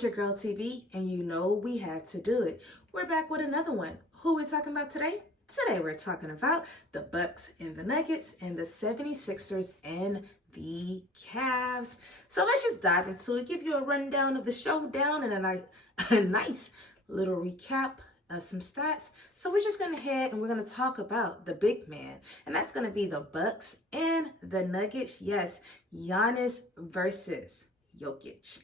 It's your girl TV, and you know we had to do it. We're back with another one. Who we talking about today? Today we're talking about the Bucks and the Nuggets and the 76ers and the Cavs. So let's just dive into it, give you a rundown of the showdown and a nice little recap of some stats. So we're just going to head and we're going to talk about the big man, and that's going to be the Bucks and the Nuggets. Yes, Giannis versus Jokic.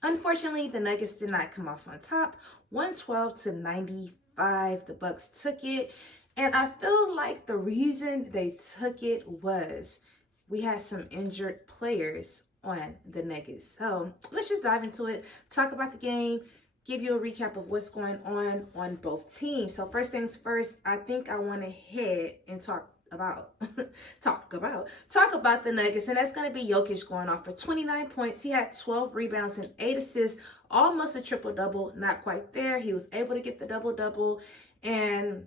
Unfortunately, the Nuggets did not come off on top. 112-95, the Bucks took it. And I feel like the reason they took it was we had some injured players on the Nuggets. So let's just dive into it, talk about the game, give you a recap of what's going on both teams. So first things first, I think I want to head and talk about the Nuggets, and that's going to be Jokic going off for 29 points. He had 12 rebounds and 8 assists, almost a triple-double, not quite there. He was able to get the double-double, and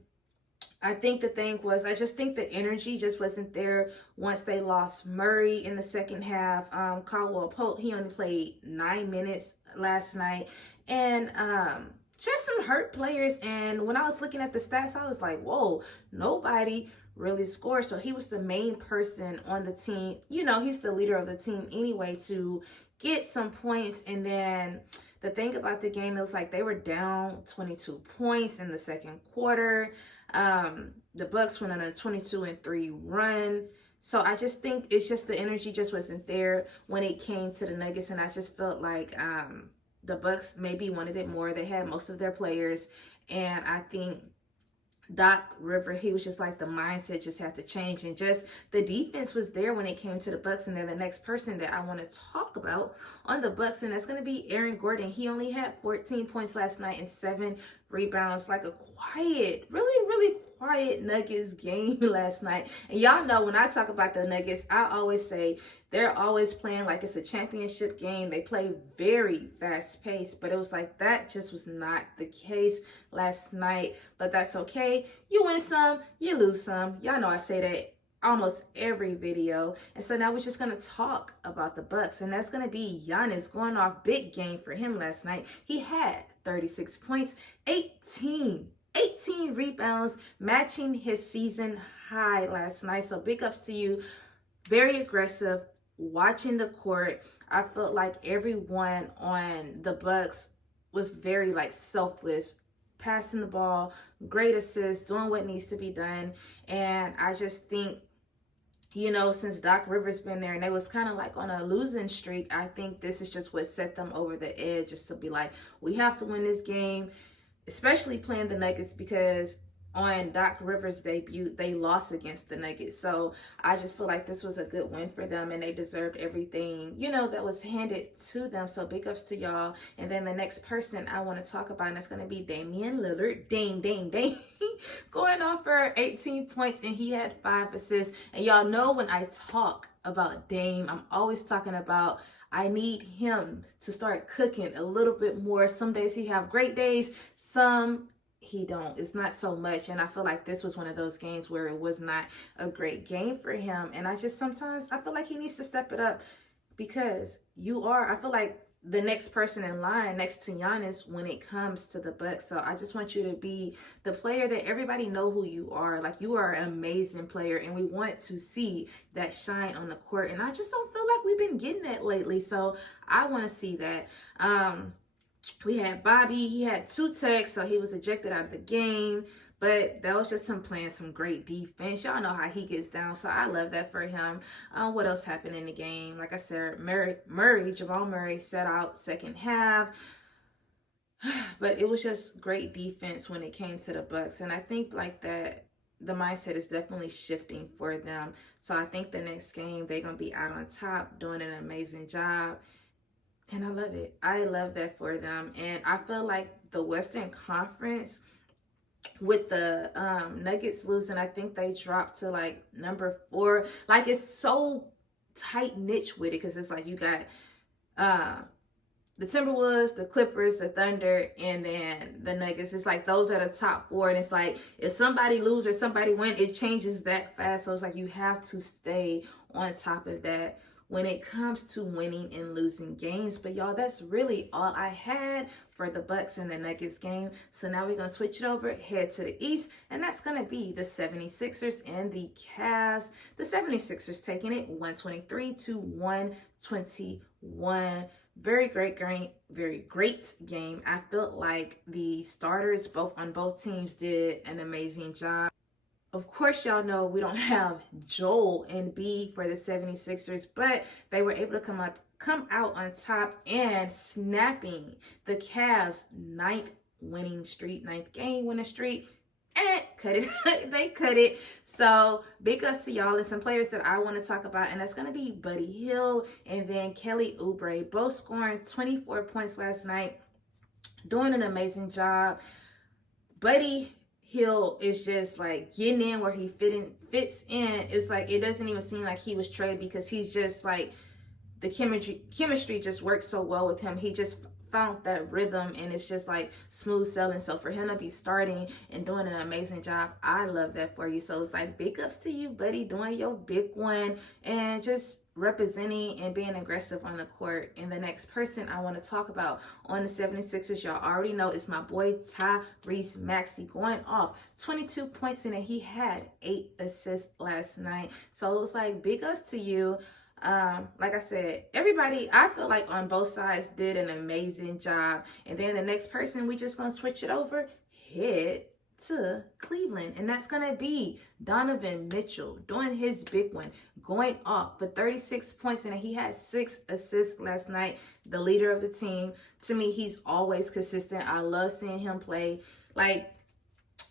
I think the thing was, I just think the energy just wasn't there once they lost Murray in the second half. Caldwell Pope, he only played 9 minutes last night, and just some hurt players. And when I was looking at the stats, I was like, whoa, nobody really scored. So he was the main person on the team. You know, he's the leader of the team anyway, to get some points. And then the thing about the game, it was like they were down 22 points in the second quarter. The Bucks went on a 22-3 run. So I just think it's just the energy just wasn't there when it came to the Nuggets. And I just felt like the Bucks maybe wanted it more. They had most of their players. And I think Doc Rivers, he was just like, the mindset just had to change, and just the defense was there when it came to the Bucks. And then the next person that I want to talk about on the Bucks, and that's going to be Aaron Gordon. He only had 14 points last night and 7 rebounds. Like a quiet, really quiet Nuggets game last night. And y'all know when I talk about the Nuggets, I always say they're always playing like it's a championship game. They play very fast paced, but it was like that just was not the case last night. But that's okay. You win some, you lose some. Y'all know I say that almost every video. And so now we're just going to talk about the Bucks, and that's going to be Giannis going off. Big game for him last night. He had 36 points, 18 rebounds, matching his season high last night. So big ups to you. Very aggressive, watching the court. I felt like everyone on the Bucks was very like selfless, passing the ball, great assists, doing what needs to be done. And I just think, you know, since Doc Rivers been there and they was kind of like on a losing streak, I think this is just what set them over the edge, just to be like, we have to win this game, especially playing the Nuggets, because on Doc Rivers' debut, they lost against the Nuggets. So I just feel like this was a good win for them, and they deserved everything, you know, that was handed to them. So big ups to y'all. And then the next person I want to talk about, and that's going to be Damian Lillard. Dame. Going on for 18 points, and he had 5 assists. And y'all know when I talk about Dame, I'm always talking about I need him to start cooking a little bit more. Some days he have great days, some he don't. It's not so much. And I feel like this was one of those games where it was not a great game for him. And I just sometimes I feel like he needs to step it up, because I feel like the next person in line next to Giannis when it comes to the Bucks. So I just want you to be the player that everybody know who you are. Like, you are an amazing player, and we want to see that shine on the court. And I just don't feel like we've been getting that lately. So I want to see that. We had Bobby. He had 2 techs, so he was ejected out of the game. But that was just him playing some great defense. Y'all know how he gets down, so I love that for him. What else happened in the game? Like I said, Jamal Murray set out second half. But it was just great defense when it came to the Bucks. And I think like that, the mindset is definitely shifting for them. So I think the next game, they're going to be out on top, doing an amazing job. And I love it. I love that for them. And I feel like the Western Conference, with the Nuggets losing, I think they dropped to like number 4. Like, it's so tight niche with it, because it's like you got the Timberwolves, the Clippers, the Thunder, and then the Nuggets. It's like those are the top 4, and it's like if somebody lose or somebody win, it changes that fast. So it's like you have to stay on top of that when it comes to winning and losing games. But y'all, that's really all I had for the Bucks and the Nuggets game. So now we're going to switch it over, head to the East, and that's going to be the 76ers and the Cavs. The 76ers taking it 123-121. Very great game. I felt like the starters on both teams did an amazing job. Of course, y'all know we don't have Joel and B for the 76ers, but they were able to come out on top and snapping the Cavs' ninth game winning streak. And cut it. They cut it. So big ups to y'all and some players that I want to talk about, and that's going to be Buddy Hield and then Kelly Oubre, both scoring 24 points last night, doing an amazing job. Buddy Hield is just like getting in where he fits in. It's like it doesn't even seem like he was traded, because he's just like, the chemistry just works so well with him. He just found that rhythm, and it's just like smooth sailing. So for him to be starting and doing an amazing job, I love that for you. So it's like big ups to you, buddy, doing your big one and just representing and being aggressive on the court. And the next person I want to talk about on the 76ers, y'all already know, is my boy Tyrese Maxey, going off 22 points, and he had 8 assists last night. So it was like big ups to you. Like I said, everybody, I feel like on both sides did an amazing job. And then the next person, we just gonna switch it over, head to Cleveland, and that's gonna be Donovan Mitchell doing his big one, going off for 36 points, and he had 6 assists last night. The leader of the team. To me, he's always consistent. I love seeing him play. Like,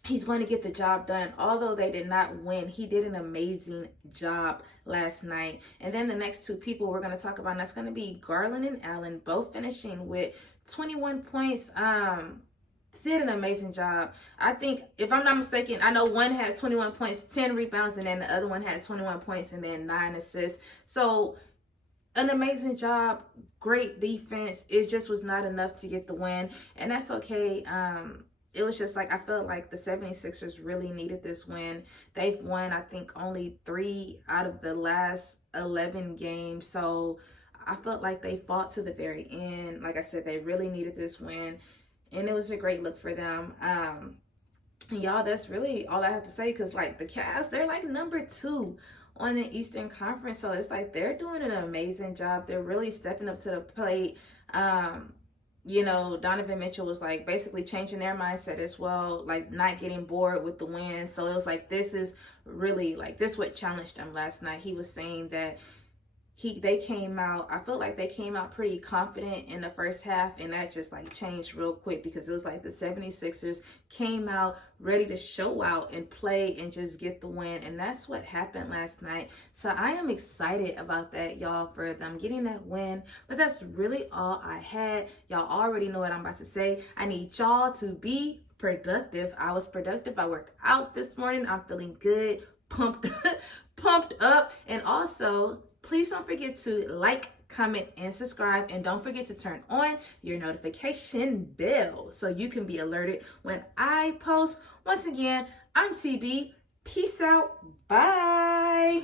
he's going to get the job done. Although they did not win, he did an amazing job last night. And then the next two people we're going to talk about, and that's going to be Garland and Allen, both finishing with 21 points. Did an amazing job. I think, if I'm not mistaken, I know one had 21 points, 10 rebounds, and then the other one had 21 points and then 9 assists. So an amazing job, great defense. It just was not enough to get the win, and that's okay. It was just like, I felt like the 76ers really needed this win. They've won, I think, only 3 out of the last 11 games. So I felt like they fought to the very end. Like I said, they really needed this win, and it was a great look for them. And y'all, that's really all I have to say, because like the Cavs, they're like number 2 on the Eastern Conference. So it's like they're doing an amazing job. They're really stepping up to the plate. You know, Donovan Mitchell was like basically changing their mindset as well, like not getting bored with the win. So it was like, this is really like, this what challenged them last night. He was saying that they came out, I feel like they came out pretty confident in the first half, and that just like changed real quick, because it was like the 76ers came out ready to show out and play and just get the win, and that's what happened last night. So I am excited about that, y'all, for them getting that win. But that's really all I had. Y'all already know what I'm about to say. I need y'all to be productive. I was productive. I worked out this morning. I'm feeling good, pumped up, and also, please don't forget to like, comment, and subscribe. And don't forget to turn on your notification bell so you can be alerted when I post. Once again, I'm TB. Peace out. Bye.